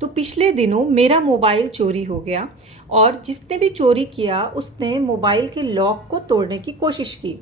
तो पिछले दिनों मेरा मोबाइल चोरी हो गया और जिसने भी चोरी किया उसने मोबाइल के लॉक को तोड़ने की कोशिश की।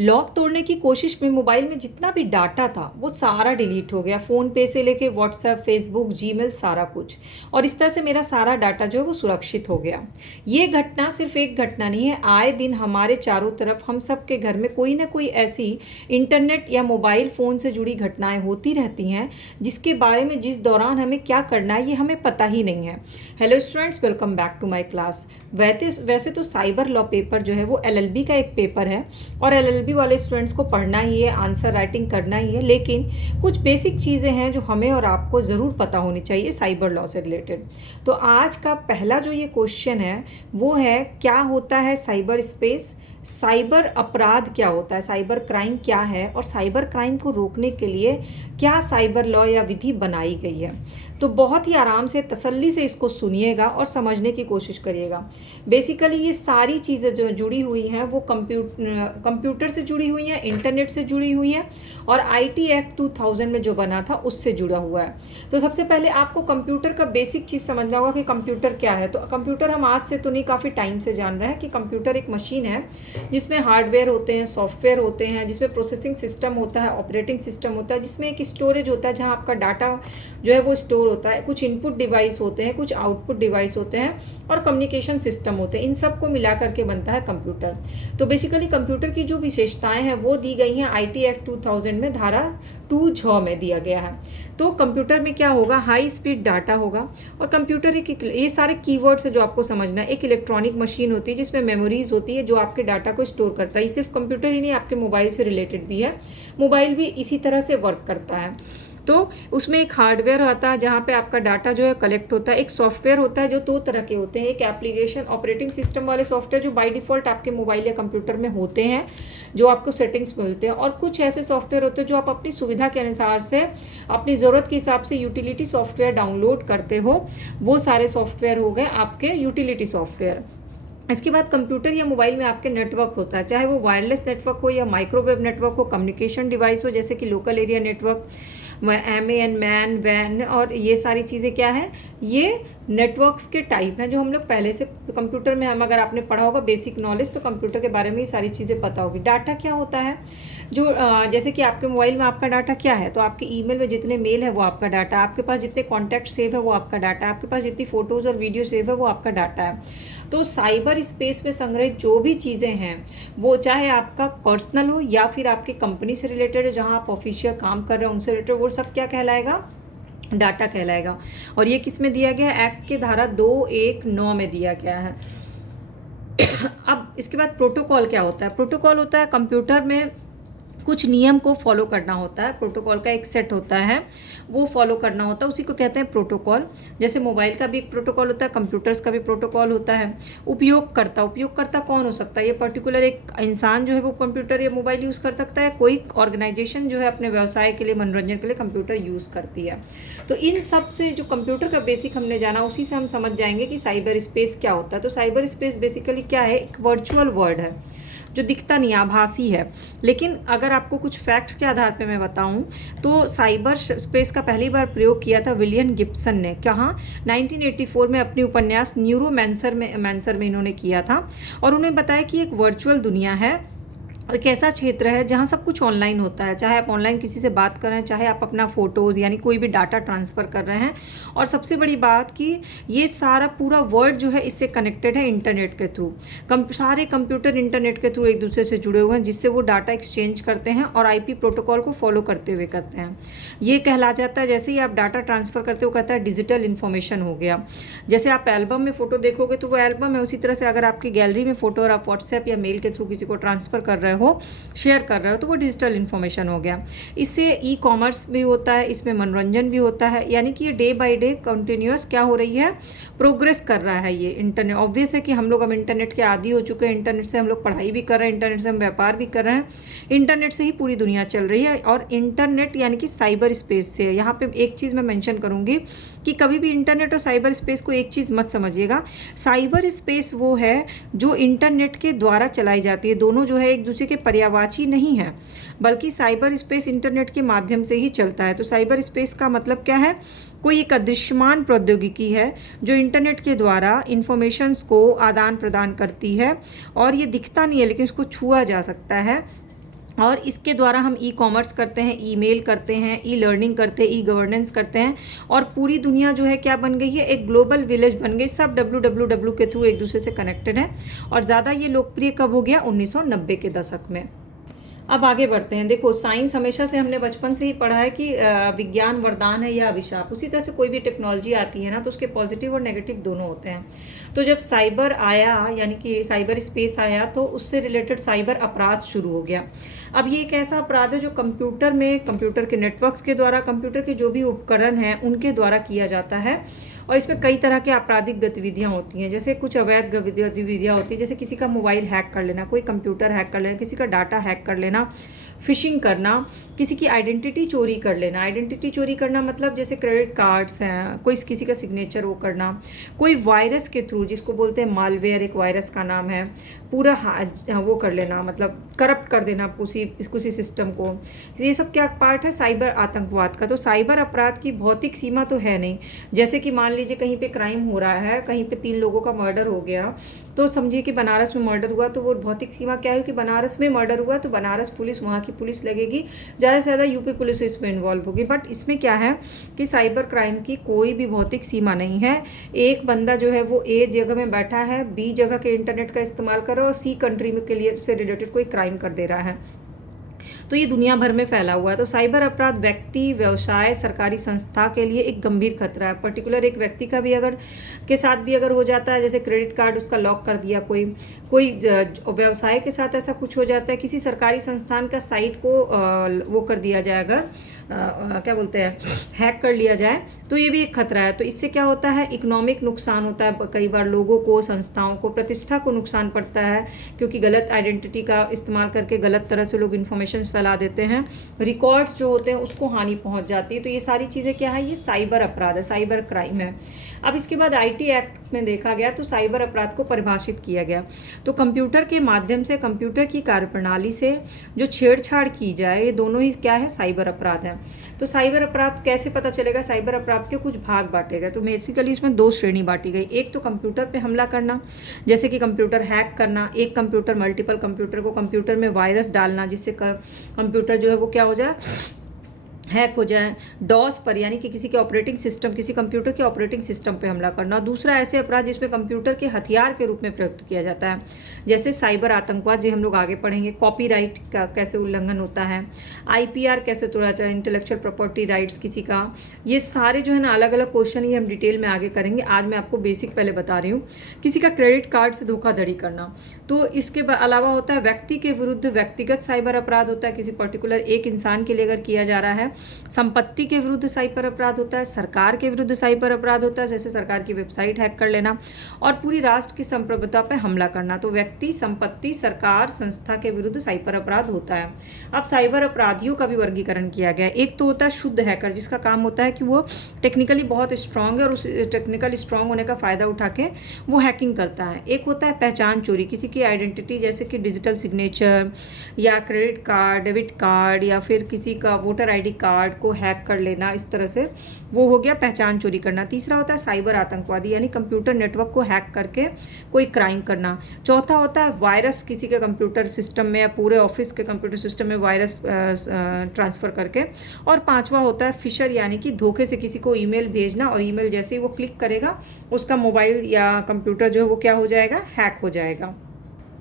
लॉक तोड़ने की कोशिश में मोबाइल में जितना भी डाटा था वो सारा डिलीट हो गया, फ़ोन पे से लेके व्हाट्सएप, फेसबुक, जीमेल, सारा कुछ। और इस तरह से मेरा सारा डाटा जो है वो सुरक्षित हो गया। ये घटना सिर्फ एक घटना नहीं है, आए दिन हमारे चारों तरफ हम सब के घर में कोई ना कोई ऐसी इंटरनेट या मोबाइल फ़ोन से जुड़ी घटनाएं होती रहती हैं जिसके बारे में जिस दौरान हमें क्या करना है ये हमें पता ही नहीं है। Hello students, welcome back to my class. वैसे तो साइबर लॉ पेपर जो है वो एलएलबी का एक पेपर है और एलएलबी वाले स्टूडेंट्स को पढ़ना ही है, आंसर राइटिंग करना ही है, लेकिन कुछ बेसिक चीज़ें हैं जो हमें और आपको ज़रूर पता होनी चाहिए साइबर लॉ से रिलेटेड। तो आज का पहला जो ये क्वेश्चन है वो है, क्या होता है साइबर स्पेस, साइबर अपराध क्या होता है, साइबर क्राइम क्या है और साइबर क्राइम को रोकने के लिए क्या साइबर लॉ या विधि बनाई गई है। तो बहुत ही आराम से तसल्ली से इसको सुनिएगा और समझने की कोशिश करिएगा। बेसिकली ये सारी चीज़ें जो जुड़ी हुई हैं वो कंप्यूटर से जुड़ी हुई हैं, इंटरनेट से जुड़ी हुई हैं और आईटी एक्ट 2000 में जो बना था उससे जुड़ा हुआ है। तो सबसे पहले आपको कंप्यूटर का बेसिक चीज़ समझना होगा कि कंप्यूटर क्या है। तो कंप्यूटर हम आज से तो नहीं, काफ़ी टाइम से जान रहे हैं कि कंप्यूटर एक मशीन है जिसमें हार्डवेयर होते हैं, सॉफ्टवेयर होते हैं, जिसमें प्रोसेसिंग सिस्टम होता है, ऑपरेटिंग सिस्टम होता है, जिसमें एक स्टोरेज होता है जहां आपका डाटा जो है वो स्टोर होता है, कुछ इनपुट डिवाइस होते हैं, कुछ आउटपुट डिवाइस होते हैं और कम्युनिकेशन सिस्टम होते हैं। इन सब को मिला करके बनता है कंप्यूटर। तो बेसिकली कंप्यूटर की जो विशेषताएं हैं वो दी गई हैं आईटी एक्ट 2000 में, धारा 2 में दिया गया है। तो कंप्यूटर में क्या होगा, हाई स्पीड डाटा होगा और कंप्यूटर ये सारे कीवर्ड्स है जो आपको समझना है। एक इलेक्ट्रॉनिक मशीन होती है जिसमें मेमोरीज होती है जो आपके डाटा को स्टोर करता है। ये सिर्फ कंप्यूटर ही नहीं, आपके मोबाइल से रिलेटेड भी है। मोबाइल भी इसी तरह से वर्क करता है। तो उसमें एक हार्डवेयर आता है जहाँ पे आपका डाटा जो है कलेक्ट होता है, एक सॉफ्टवेयर होता है जो दो तरह के होते हैं, एक एप्लीकेशन ऑपरेटिंग सिस्टम वाले सॉफ्टवेयर जो बाय डिफ़ॉल्ट आपके मोबाइल या कंप्यूटर में होते हैं, जो आपको सेटिंग्स मिलते हैं, और कुछ ऐसे सॉफ्टवेयर होते हैं जो आप अपनी सुविधा के अनुसार से अपनी ज़रूरत के हिसाब से यूटिलिटी सॉफ्टवेयर डाउनलोड करते हो। वो सारे सॉफ्टवेयर हो गए आपके यूटिलिटी सॉफ्टवेयर। इसके बाद कंप्यूटर या मोबाइल में आपके नेटवर्क होता है, चाहे वो वायरलेस नेटवर्क हो या माइक्रोवेव नेटवर्क हो, कम्युनिकेशन डिवाइस हो जैसे कि local area network, MAN, MAN, वैन, और ये सारी चीज़ें क्या है, ये नेटवर्क्स के टाइप हैं जो हम लोग पहले से कंप्यूटर में, हम अगर आपने पढ़ा होगा बेसिक नॉलेज तो कंप्यूटर के बारे में ये सारी चीज़ें पता होगी। डाटा क्या होता है, जो जैसे कि आपके मोबाइल में आपका डाटा क्या है, तो आपके ईमेल में जितने मेल है वो आपका डाटा, आपके पास जितने कॉन्टैक्ट सेव है वो आपका डाटा, आपके पास जितनी फ़ोटोज़ और वीडियो सेव है वो आपका डाटा है। तो साइबर स्पेस में संग्रहित जो भी चीज़ें हैं वो चाहे आपका पर्सनल हो या फिर आपकी कंपनी से रिलेटेड है जहाँ आप ऑफिशियल काम कर रहे हैं उनसे रिलेटेड, वो सब क्या कहलाएगा, डाटा कहलाएगा। और ये किस में दिया गया है, एक्ट के धारा 219 में दिया गया है। अब इसके बाद प्रोटोकॉल क्या होता है। प्रोटोकॉल होता है कंप्यूटर में कुछ नियम को फॉलो करना होता है, प्रोटोकॉल का एक सेट होता है वो फॉलो करना होता है, उसी को कहते हैं प्रोटोकॉल। जैसे मोबाइल का भी एक प्रोटोकॉल होता है, कंप्यूटर्स का भी प्रोटोकॉल होता है। उपयोगकर्ता कौन हो सकता है, ये पर्टिकुलर एक इंसान जो है वो कंप्यूटर या मोबाइल यूज़ कर सकता है, कोई ऑर्गेनाइजेशन जो है अपने व्यवसाय के लिए, मनोरंजन के लिए कंप्यूटर यूज़ करती है। तो इन सब से जो कंप्यूटर का बेसिक हमने जाना उसी से हम समझ जाएंगे कि साइबर स्पेस क्या होता है। तो साइबर स्पेस बेसिकली क्या है, एक वर्चुअल वर्ल्ड है जो दिखता नहीं, आभासी है। लेकिन अगर आपको कुछ फैक्ट्स के आधार पे मैं बताऊं तो साइबर स्पेस का पहली बार प्रयोग किया था विलियम गिब्सन ने, कहाँ, 1984 में अपनी उपन्यास न्यूरोमैंसर में इन्होंने किया था। और उन्हें बताया कि एक वर्चुअल दुनिया है, एक ऐसा क्षेत्र है जहाँ सब कुछ ऑनलाइन होता है, चाहे आप ऑनलाइन किसी से बात कर रहे हैं, चाहे आप अपना फ़ोटोज़ यानी कोई भी डाटा ट्रांसफ़र कर रहे हैं। और सबसे बड़ी बात कि ये सारा पूरा वर्ल्ड जो है इससे कनेक्टेड है इंटरनेट के थ्रू। सारे कंप्यूटर इंटरनेट के थ्रू एक दूसरे से जुड़े हुए हैं जिससे वो डाटा एक्सचेंज करते हैं और IP प्रोटोकॉल को फॉलो करते हुए करते हैं। ये कहला जाता है, जैसे ही आप डाटा ट्रांसफ़र करते हो कहता है डिजिटल इन्फॉर्मेशन हो गया। जैसे आप एल्बम में फ़ोटो देखोगे तो वो एल्बम है, उसी तरह से अगर आपकी गैलरी में फ़ोटो और आप व्हाट्सएप या मेल के थ्रू किसी को ट्रांसफ़र कर रहे हो, शेयर कर रहे हो, तो वो डिजिटल इन्फॉर्मेशन हो गया। इससे ई-कॉमर्स भी होता है, इसमें मनोरंजन भी होता है, यानी कि ये डे बाय डे कंटिन्यूस क्या हो रही है, प्रोग्रेस कर रहा है ये इंटरनेट। ऑब्वियस है कि हम लोग अब इंटरनेट के आदी हो चुके हैं, इंटरनेट से हम लोग पढ़ाई भी कर रहे हैं, इंटरनेट से हम व्यापार भी कर रहे हैं, इंटरनेट से ही पूरी दुनिया चल रही है। और इंटरनेट यानी कि साइबर स्पेस से, यहाँ पे एक चीज़ मैं मेंशन करूँगी कि कभी भी इंटरनेट और साइबर स्पेस को एक चीज़ मत समझिएगा। साइबर स्पेस वो है जो इंटरनेट के द्वारा चलाई जाती है, दोनों जो है एक दूसरे दूसरे के पर्यायवाची नहीं है, बल्कि साइबर स्पेस इंटरनेट के माध्यम से ही चलता है। तो साइबर स्पेस का मतलब क्या है? कोई एक अदृश्यमान प्रौद्योगिकी है जो इंटरनेट के द्वारा इंफॉर्मेशंस को आदान प्रदान करती है, और ये दिखता नहीं है लेकिन इसको छुआ जा सकता है, और इसके द्वारा हम ई कॉमर्स करते हैं, ईमेल करते हैं, ई लर्निंग करते हैं, ई गवर्नेंस करते हैं, और पूरी दुनिया जो है क्या बन गई है? एक ग्लोबल विलेज बन गई। सब www के थ्रू एक दूसरे से कनेक्टेड है। और ज़्यादा ये लोकप्रिय कब हो गया? 1990 के दशक में। अब आगे बढ़ते हैं। देखो, साइंस हमेशा से हमने बचपन से ही पढ़ा है कि विज्ञान वरदान है या अभिशाप। उसी तरह से कोई भी टेक्नोलॉजी आती है ना, तो उसके पॉजिटिव और नेगेटिव दोनों होते हैं। तो जब साइबर आया, यानी कि साइबर स्पेस आया, तो उससे रिलेटेड साइबर अपराध शुरू हो गया। अब ये एक ऐसा अपराध है जो कंप्यूटर में, कंप्यूटर के नेटवर्क्स के द्वारा, कंप्यूटर के जो भी उपकरण हैं उनके द्वारा किया जाता है। और इसमें कई तरह के आपराधिक गतिविधियां होती हैं। जैसे कुछ अवैध गतिविधियां होती हैं, जैसे किसी का मोबाइल हैक कर लेना, कोई कंप्यूटर हैक कर लेना, किसी का डाटा हैक कर लेना, फिशिंग करना, किसी की आइडेंटिटी चोरी कर लेना। आइडेंटिटी चोरी करना मतलब जैसे क्रेडिट कार्ड्स हैं, कोई किसी का सिग्नेचर वो करना, कोई वायरस के थ्रू, जिसको बोलते हैं मालवेयर, एक वायरस का नाम है, पूरा वो कर लेना, मतलब करप्ट कर देना किसी सिस्टम को। ये सब क्या पार्ट है? साइबर आतंकवाद का। तो साइबर अपराध की भौतिक सीमा तो है नहीं। जैसे कि मान लीजिए कहीं पे क्राइम हो रहा है, कहीं पे 3 लोगों का मर्डर हो गया, तो समझिए कि बनारस में मर्डर हुआ, तो वो भौतिक सीमा क्या है कि बनारस में मर्डर हुआ तो बनारस पुलिस, वहाँ की पुलिस लगेगी, ज़्यादा से ज़्यादा यूपी पुलिस इसमें इन्वॉल्व होगी। बट इसमें क्या है कि साइबर क्राइम की कोई भी भौतिक सीमा नहीं है। एक बंदा जो है वो ए जगह में बैठा है, बी जगह के इंटरनेट का इस्तेमाल कर रहा है और सी कंट्री में के लिए से रिलेटेड कोई क्राइम कर दे रहा है, तो ये दुनिया भर में फैला हुआ है। तो साइबर अपराध व्यक्ति, व्यवसाय, सरकारी संस्था के लिए एक गंभीर खतरा है। पर्टिकुलर एक व्यक्ति का भी अगर के साथ भी अगर हो जाता है, जैसे क्रेडिट कार्ड उसका लॉक कर दिया, कोई व्यवसाय के साथ ऐसा कुछ हो जाता है, किसी सरकारी संस्थान का साइट को वो कर दिया जाए, अगर क्या बोलते हैं, हैक कर लिया जाए, तो ये भी एक खतरा है। तो इससे क्या होता है? इकोनॉमिक नुकसान होता है, कई बार लोगों को, संस्थाओं को, प्रतिष्ठा को नुकसान पड़ता है, क्योंकि गलत आइडेंटिटी का इस्तेमाल करके गलत तरह से लोग इन्फॉर्मेशन फैला देते हैं। रिकॉर्ड्स जो होते हैं उसको हानि पहुंच जाती है। तो ये सारी चीज़ें क्या है? ये साइबर अपराध है, साइबर क्राइम है। अब इसके बाद आईटी एक्ट में देखा गया तो साइबर अपराध को परिभाषित किया गया। तो कंप्यूटर के माध्यम से, कंप्यूटर की कार्यप्रणाली से जो छेड़छाड़ की जाए, ये दोनों ही क्या है? साइबर अपराध है। तो साइबर अपराध कैसे पता चलेगा? साइबर अपराध के कुछ भाग बांटे गए। तो बेसिकली इसमें 2 श्रेणी बांटी गई। एक तो कंप्यूटर पे हमला करना, जैसे कि कंप्यूटर हैक करना, एक कंप्यूटर, मल्टीपल कंप्यूटर को कंप्यूटर में वायरस डालना, जिससे कंप्यूटर जो है वो क्या हो जाए? हैक हो जाए। डॉस पर, यानी कि किसी के ऑपरेटिंग सिस्टम, किसी कंप्यूटर के ऑपरेटिंग सिस्टम पे हमला करना। दूसरा ऐसे अपराध जिसमें कंप्यूटर के हथियार के रूप में प्रयुक्त किया जाता है, जैसे साइबर आतंकवाद, जो हम लोग आगे पढ़ेंगे। कॉपीराइट का कैसे उल्लंघन होता है, आईपीआर कैसे तोड़ा जाता है, इंटेलेक्चुअल प्रॉपर्टी राइट्स किसी का। ये सारे जो है ना अलग अलग क्वेश्चन ही हम डिटेल में आगे करेंगे। आज मैं आपको बेसिक पहले बता रही हूँ। किसी का क्रेडिट कार्ड से धोखाधड़ी करना। तो इसके अलावा होता है व्यक्ति के विरुद्ध व्यक्तिगत साइबर अपराध होता है, किसी पर्टिकुलर एक इंसान के लिए अगर किया जा रहा है। संपत्ति के विरुद्ध साइबर अपराध होता है। सरकार के विरुद्ध साइबर अपराध होता है, जैसे सरकार की वेबसाइट हैक कर लेना, और पूरी राष्ट्र की संप्रभुता पर हमला करना। तो व्यक्ति, संपत्ति, सरकार, संस्था के विरुद्ध साइबर अपराध होता है। अब साइबर अपराधियों का भी वर्गीकरण किया गया है। एक तो होता है शुद्ध हैकर, जिसका काम होता है कि वो टेक्निकली बहुत स्ट्रांग है और उस टेक्निकल स्ट्रांग होने का फ़ायदा उठा के वो हैकिंग करता है। एक होता है पहचान चोरी, किसी की आइडेंटिटी, जैसे कि डिजिटल सिग्नेचर या क्रेडिट कार्ड, डेबिट कार्ड, या फिर किसी का वोटर आईडी कार्ड को हैक कर लेना, इस तरह से वो हो गया पहचान चोरी करना। तीसरा होता है साइबर आतंकवादी, यानी कंप्यूटर नेटवर्क को हैक करके कोई क्राइम करना। चौथा होता है वायरस, किसी के कंप्यूटर सिस्टम में या पूरे ऑफिस के कंप्यूटर सिस्टम में वायरस ट्रांसफ़र करके। और पांचवा होता है फिशर, यानी कि धोखे से किसी को ईमेल भेजना, और ईमेल जैसे ही वो क्लिक करेगा उसका मोबाइल या कंप्यूटर जो है वो क्या हो जाएगा? हैक हो जाएगा।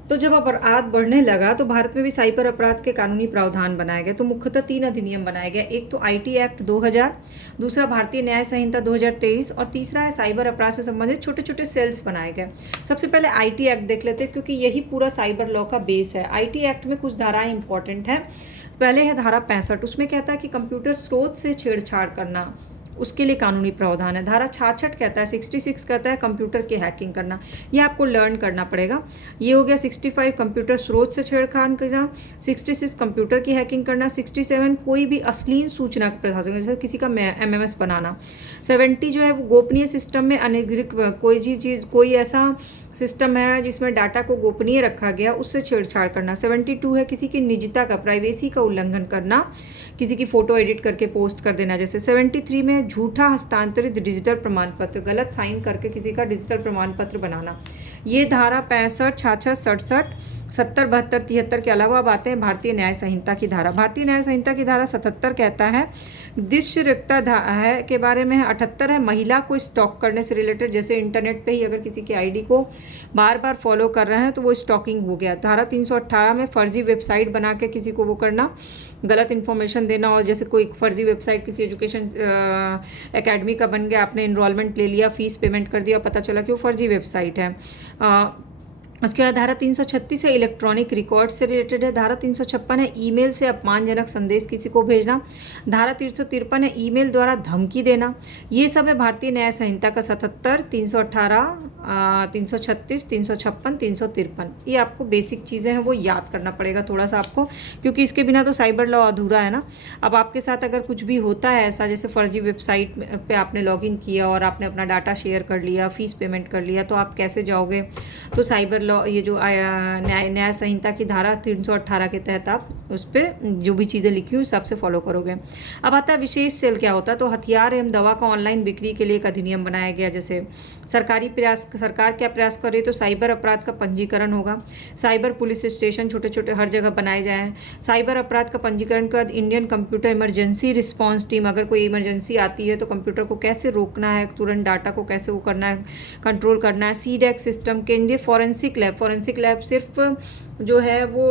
तो जब अपराध बढ़ने लगा तो भारत में भी साइबर अपराध के कानूनी प्रावधान बनाए गए। तो मुख्यतः 3 अधिनियम बनाए गए। एक तो आईटी एक्ट 2000, दूसरा भारतीय न्याय संहिता 2023, और तीसरा है साइबर अपराध से संबंधित छोटे छोटे सेल्स बनाए गए। सबसे पहले आईटी एक्ट देख लेते हैं, क्योंकि यही पूरा साइबर लॉ का बेस है। आईटी एक्ट में कुछ धाराएं इंपॉर्टेंट हैं। पहले है धारा 65, उसमें कहता है कि कंप्यूटर स्रोत से छेड़छाड़ करना, उसके लिए कानूनी प्रावधान है। धारा 66 कहता है, 66 कहता है कंप्यूटर की हैकिंग करना, ये आपको लर्न करना पड़ेगा। ये हो गया 65 कंप्यूटर स्रोत से छेड़खानी करना, 66 कंप्यूटर की हैकिंग करना, 67 कोई भी अश्लील सूचना प्रसारण जैसे किसी का MMS बनाना, 70 जो है वो गोपनीय सिस्टम में अनधिकृत कोई ऐसा सिस्टम है जिसमें डाटा को गोपनीय रखा गया उससे छेड़छाड़ करना। 72 है किसी की निजता का, प्राइवेसी का उल्लंघन करना, किसी की फ़ोटो एडिट करके पोस्ट कर देना। जैसे 73 में झूठा हस्तांतरित डिजिटल प्रमाण पत्र, गलत साइन करके किसी का डिजिटल प्रमाण पत्र बनाना। ये धारा 65, 66, 67, 70, 72, 73 के अलावा अब आते हैं भारतीय न्याय संहिता की धारा। भारतीय न्याय संहिता की धारा 77 कहता है दृश्यता है के बारे में है। 78 है महिला को स्टॉक करने से रिलेटेड, जैसे इंटरनेट पे ही अगर किसी की आईडी को बार बार फॉलो कर रहे हैं तो वो स्टॉकिंग हो गया। धारा 318 में फर्जी वेबसाइट बना के किसी को वो करना, गलत इन्फॉर्मेशन देना, और जैसे कोई फर्जी वेबसाइट किसी एजुकेशन एकेडमी का बन गया, आपने इनरोलमेंट ले लिया, फीस पेमेंट कर दिया, पता चला कि वो फर्जी वेबसाइट है। उसके बाद धारा 336 है इलेक्ट्रॉनिक रिकॉर्ड से रिलेटेड है। धारा 356 है ईमेल से अपमानजनक संदेश किसी को भेजना। धारा 353 है ईमेल द्वारा धमकी देना। ये सब है भारतीय न्याय संहिता का 77, 318, 336, 356, 353। ये आपको बेसिक चीज़ें हैं वो याद करना पड़ेगा थोड़ा सा आपको, क्योंकि इसके बिना तो साइबर लॉ अधूरा है ना। अब आपके साथ अगर कुछ भी होता है ऐसा, जैसे फर्जी वेबसाइट पे आपने लॉगिन किया और आपने अपना डाटा शेयर कर लिया, फीस पेमेंट कर लिया, तो आप कैसे जाओगे? तो साइबर लॉ ये जो न्याय संहिता की धारा 318 के तहत आप उस पर जो भी चीज़ें लिखी हुई उस हिसाब से फॉलो करोगे। अब आता है विशेष सेल क्या होता है, तो हथियार एवं दवा का ऑनलाइन बिक्री के लिए एक अधिनियम बनाया गया। जैसे सरकार क्या प्रयास कर रही है, तो साइबर अपराध का पंजीकरण होगा, साइबर पुलिस स्टेशन छोटे छोटे हर जगह बनाए जाएँ। साइबर अपराध का पंजीकरण के बाद Indian computer emergency response team, अगर कोई इमरजेंसी आती है तो कंप्यूटर को कैसे रोकना है, तुरंत डाटा को कैसे वो करना है, कंट्रोल करना है। CDEC सिस्टम, केंद्रीय फॉरेंसिक लैब सिर्फ जो है वो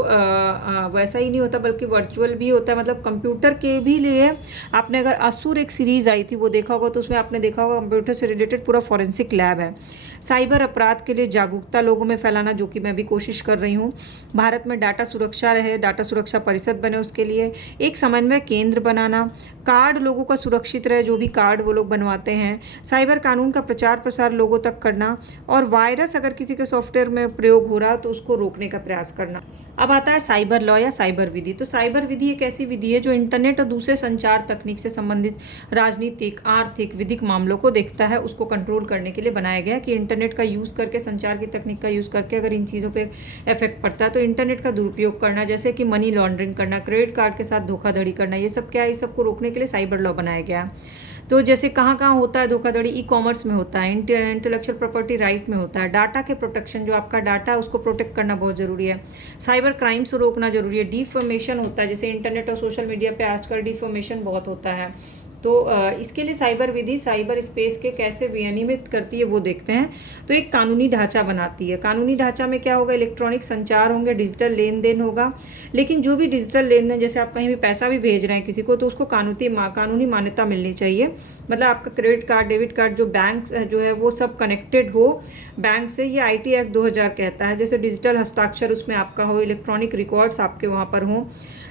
वैसा ही नहीं होता बल्कि वर्चुअल भी होता है, मतलब कंप्यूटर के भी लिए। आपने अगर असुर एक सीरीज़ आई थी वो देखा होगा, तो उसमें आपने देखा होगा कंप्यूटर से रिलेटेड पूरा फॉरेंसिक लैब है। साइबर अपराध के लिए जागरूकता लोगों में फैलाना, जो कि मैं भी कोशिश कर रही हूँ। भारत में डाटा सुरक्षा रहे, डाटा सुरक्षा परिषद बने, उसके लिए एक समन्वय केंद्र बनाना। कार्ड लोगों का सुरक्षित रहे, जो भी कार्ड वो लोग बनवाते हैं। साइबर कानून का प्रचार प्रसार लोगों तक करना, और वायरस अगर किसी के सॉफ्टवेयर में प्रयोग हो रहा तो उसको रोकने का प्रयास करना। अब आता है साइबर लॉ या साइबर विधि। तो साइबर विधि एक ऐसी विधि है जो इंटरनेट और दूसरे संचार तकनीक से संबंधित राजनीतिक, आर्थिक, विधिक मामलों को देखता है, उसको कंट्रोल करने के लिए बनाया गया कि इंटरनेट का यूज़ करके, संचार की तकनीक का यूज़ करके अगर इन चीज़ों पे इफेक्ट पड़ता है तो इंटरनेट का दुरुपयोग करना, जैसे कि मनी लॉन्ड्रिंग करना, क्रेडिट कार्ड के साथ धोखाधड़ी करना, ये सब क्या है, इस सबको रोकने के लिए साइबर लॉ बनाया गया। तो जैसे कहाँ कहाँ होता है धोखाधड़ी, ई-कॉमर्स में होता है, इंटेलेक्चुअल प्रॉपर्टी राइट में होता है, डाटा के प्रोटेक्शन, जो आपका डाटा है उसको प्रोटेक्ट करना बहुत ज़रूरी है, साइबर क्राइम से रोकना जरूरी है, डिफॉर्मेशन होता है, जैसे इंटरनेट और सोशल मीडिया पे आजकल डिफॉर्मेशन बहुत होता है, तो इसके लिए साइबर विधि साइबर स्पेस के कैसे विनियमित करती है वो देखते हैं। तो एक कानूनी ढांचा बनाती है। कानूनी ढांचा में क्या होगा, इलेक्ट्रॉनिक संचार होंगे, डिजिटल लेन देन होगा, लेकिन जो भी डिजिटल लेन देन, जैसे आप कहीं भी पैसा भी भेज रहे हैं किसी को, तो उसको कानूनी मान्यता मिलनी चाहिए। मतलब आपका क्रेडिट कार्ड, डेबिट कार्ड, जो बैंक जो है वो सब कनेक्टेड हो बैंक से। ये IT एक्ट 2000 कहता है, जैसे डिजिटल हस्ताक्षर उसमें आपका हो, इलेक्ट्रॉनिक रिकॉर्ड्स आपके वहाँ पर हों।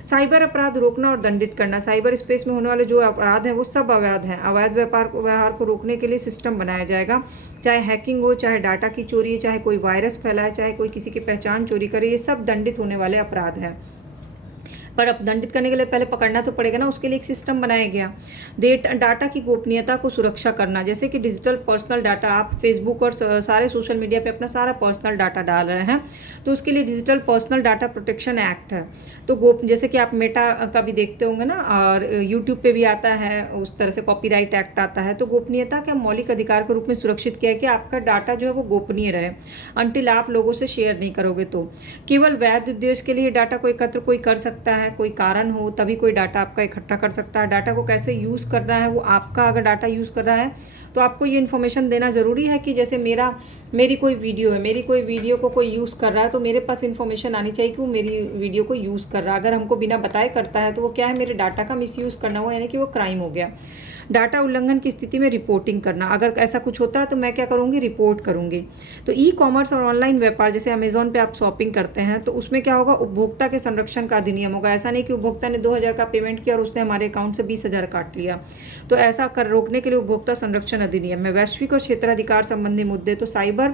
साइबर अपराध रोकना और दंडित करना, साइबर स्पेस में होने वाले जो अपराध हैं वो सब अवैध हैं। अवैध व्यवहार को रोकने के लिए सिस्टम बनाया जाएगा, चाहे हैकिंग हो, चाहे डाटा की चोरी है, चाहे कोई वायरस फैलाए, चाहे कोई किसी की पहचान चोरी करे, ये सब दंडित होने वाले अपराध हैं। पर अब दंडित करने के लिए पहले पकड़ना तो पड़ेगा ना, उसके लिए एक सिस्टम बनाया गया। डाटा की गोपनीयता को सुरक्षा करना, जैसे कि डिजिटल पर्सनल डाटा, आप फेसबुक और सारे सोशल मीडिया पे अपना सारा पर्सनल डाटा डाल रहे हैं, तो उसके लिए digital personal data protection act है। तो जैसे कि आप मेटा का भी देखते होंगे ना, और यूट्यूब पे भी आता है, उस तरह से कॉपीराइट एक्ट आता है। तो गोपनीयता का मौलिक अधिकार के रूप में सुरक्षित किया है कि आपका डाटा जो है वो गोपनीय रहे, अनटिल आप लोगों से शेयर नहीं करोगे। तो केवल वैध उद्देश्य के लिए डाटा को एकत्र कोई कर सकता है, कोई कारण हो तभी कोई डाटा आपका इकट्ठा कर सकता है। डाटा को कैसे यूज़ करना है, वो आपका अगर डाटा यूज़ कर रहा है तो आपको ये इन्फॉर्मेशन देना ज़रूरी है कि जैसे मेरी कोई वीडियो है, मेरी कोई वीडियो को कोई यूज़ कर रहा है, तो मेरे पास इन्फॉर्मेशन आनी चाहिए कि वो मेरी वीडियो को यूज़ कर रहा है। अगर हमको बिना बताए करता है तो वो क्या है, मेरे डाटा का मिसयूज़ करना हुआ, यानी कि वो क्राइम हो गया। डाटा उल्लंघन की स्थिति में रिपोर्टिंग करना, अगर ऐसा कुछ होता है तो मैं क्या करूँगी, रिपोर्ट करूँगी। तो ई कॉमर्स और ऑनलाइन व्यापार, जैसे अमेज़ॉन पे आप शॉपिंग करते हैं तो उसमें क्या होगा, उपभोक्ता के संरक्षण का अधिनियम होगा। ऐसा नहीं कि उपभोक्ता ने 2,000 का पेमेंट किया और उसने हमारे अकाउंट से 20,000 काट लिया। तो ऐसा कर रोकने के लिए उपभोक्ता संरक्षण अधिनियम में वैश्विक और क्षेत्राधिकार संबंधी मुद्दे, तो साइबर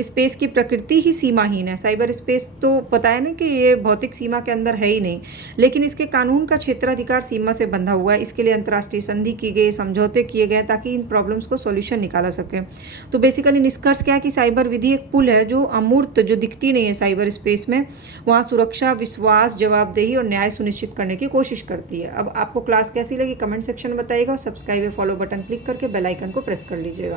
स्पेस की प्रकृति ही सीमाहीन है। साइबर स्पेस तो पता है ना कि ये भौतिक सीमा के अंदर है ही नहीं, लेकिन इसके कानून का क्षेत्राधिकार सीमा से बंधा हुआ है। इसके लिए अंतर्राष्ट्रीय संधि की गई, समझौते किए गए ताकि इन प्रॉब्लम्स को सॉल्यूशन निकाला सके। तो बेसिकली निष्कर्ष क्या है कि साइबर विधि एक पुल है जो अमूर्त, जो दिखती नहीं है साइबर स्पेस में, वहाँ सुरक्षा, विश्वास, जवाबदेही और न्याय सुनिश्चित करने की कोशिश करती है। अब आपको क्लास कैसी लगी कमेंट सेक्शन में बताइएगा और सब्सक्राइब या फॉलो बटन क्लिक करके बेल आइकन को प्रेस कर लीजिएगा।